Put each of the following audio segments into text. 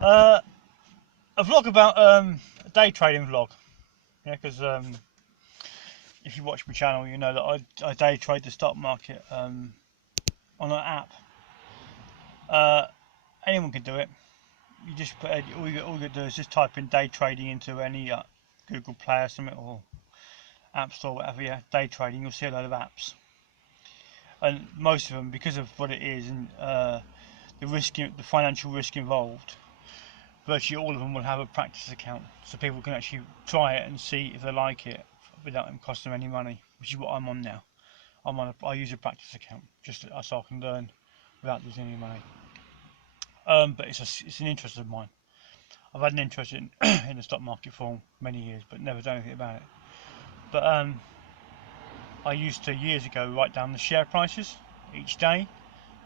uh, a vlog about a day trading vlog. Yeah, because if you watch my channel, you know that I day trade the stock market on an app. Anyone can do it. You just put all you do is just type in day trading into any Google Play or something, or App Store, whatever. Yeah, day trading. You'll see a load of apps, and most of them, because of what it is and the financial risk involved, virtually all of them will have a practice account, so people can actually try it and see if they like it without it costing them any money, which is what I'm on now. I use a practice account just so I can learn without losing any money. But it's an interest of mine. I've had an interest in in the stock market for many years, but never done anything about it. But I used to years ago write down the share prices each day,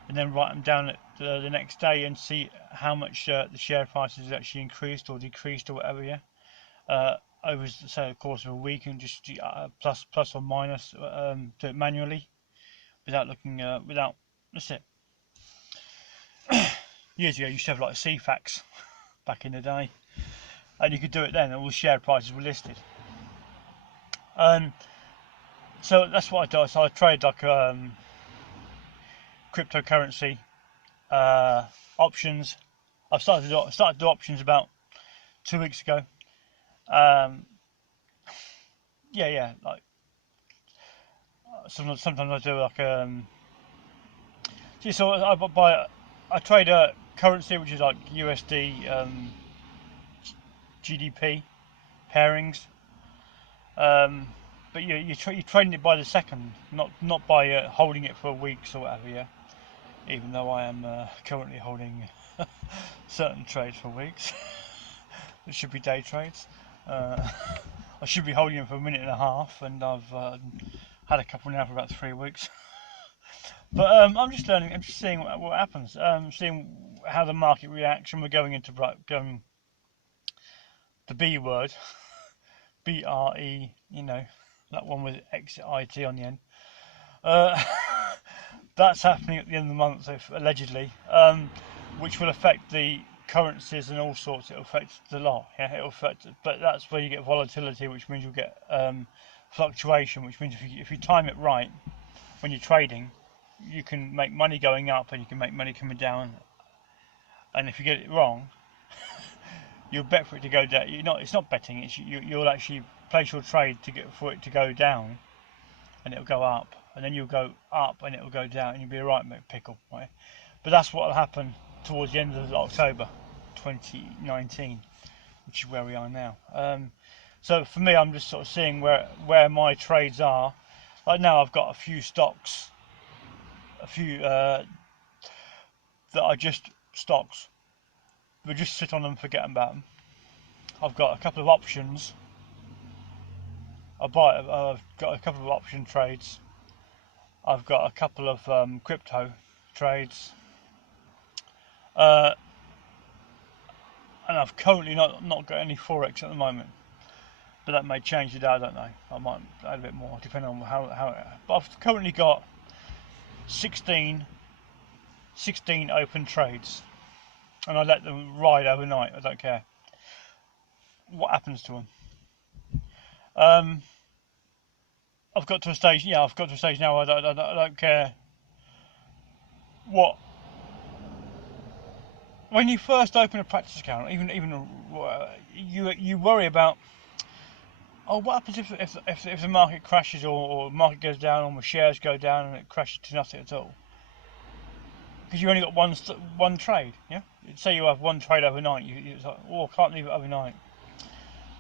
and then write them down at the next day and see how much the share prices actually increased or decreased or whatever. Yeah, over say the course of a week, and just plus or minus, do it manually without looking without. That's it. Years ago, I used to have like a CFAX back in the day, and you could do it then, and all the share prices were listed. So that's what I do. So I trade like cryptocurrency options. I started to do options about 2 weeks ago. Um, yeah, like sometimes I do like so I trade a currency which is like USD, GDP pairings. But you're trading it by the second, not by holding it for weeks or whatever. Yeah, even though I am currently holding certain trades for weeks. It should be day trades. Uh, I should be holding them for a minute and a half, and I've had a couple now for about 3 weeks. But I'm just learning. I'm just seeing what happens. Seeing how the market reacts, and we're going into the B word, BRE. You know, that one with XIT on the end. Uh, that's happening at the end of the month, allegedly, which will affect the currencies and all sorts. It'll affect the lot. Yeah, it'll affect. But that's where you get volatility, which means you'll get fluctuation, which means if you time it right when you're trading, you can make money going up and you can make money coming down. And if you get it wrong, you'll bet for it to go down. It's not betting. You'll actually place your trade for it to go down, and it'll go up, and then you'll go up and it'll go down, and you'll be a right pickle. Right? But that's what will happen towards the end of October 2019, which is where we are now. So for me, I'm just sort of seeing where my trades are. Like now, I've got a few stocks, a few that are just stocks. We just sit on them, forget about them. I've got a couple of options. I've got a couple of option trades. I've got a couple of crypto trades, and I've currently not got any forex at the moment. But that may change today. I don't know. I might add a bit more depending on how. But I've currently got 16 open trades, and I let them ride overnight. I don't care what happens to them. I've got to a stage. Yeah, I've got to a stage now. I don't care what. When you first open a practice account, even you worry about, oh, what happens if the market crashes or the market goes down or my shares go down and it crashes to nothing at all? Because you only got one trade. Yeah. Say you have one trade overnight. It's like, oh, I can't leave it overnight.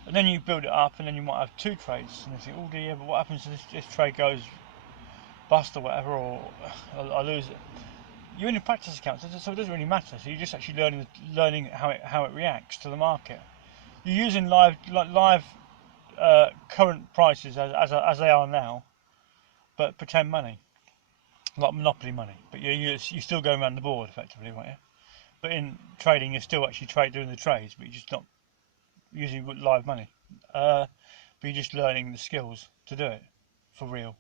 And then you build it up, and then you might have two trades, and you think, oh dear, but what happens if this trade goes bust or whatever, or I lose it? You're in a practice account, so it doesn't really matter. So you're just actually learning how it reacts to the market. You're using live current prices as they are now, but pretend money, like Monopoly money. But you're still going around the board effectively, right? Yeah? But in trading, you're still actually doing the trades, but you're just not using live money. But you're just learning the skills to do it for real.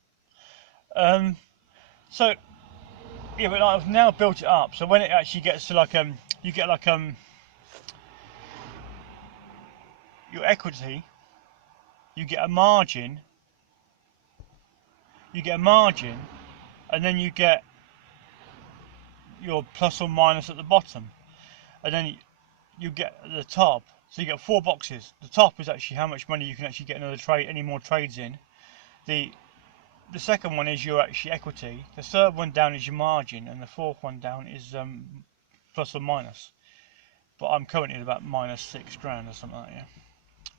So yeah, but I've now built it up. So when it actually gets to like you get like your equity, you get a margin, and then you get your plus or minus at the bottom, and then you get at the top. So you get 4 boxes. The top is actually how much money you can actually get another trade, any more trades in. The second one is your actually equity. The third one down is your margin, and the fourth one down is plus or minus. But I'm currently at about minus £6,000 or something like that, yeah.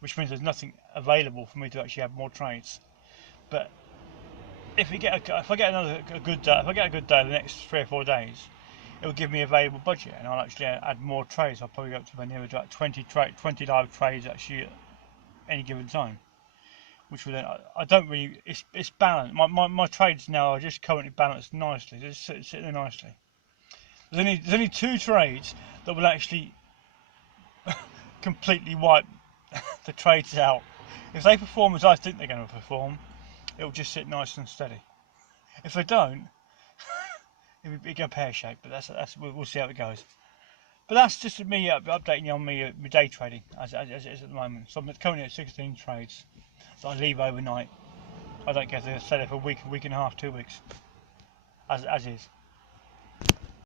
Which means there's nothing available for me to actually have more trades. But if I get a good day the next 3 or 4 days, it will give me available budget, and I'll actually add more trades. I'll probably go up to near about 20 live trades actually at any given time. Which will then I don't really it's balanced. My trades now are just currently balanced nicely. They're just sitting there nicely. There's only 2 trades that will actually completely wipe the trades out. If they perform as I think they're going to perform, it'll just sit nice and steady. If they don't, it'll go pear shaped. But we'll see how it goes. But that's just me updating you on my day trading as it is at the moment. So I'm currently at 16 trades. So I leave overnight. I don't get to stay there for a week and a half, 2 weeks, as is.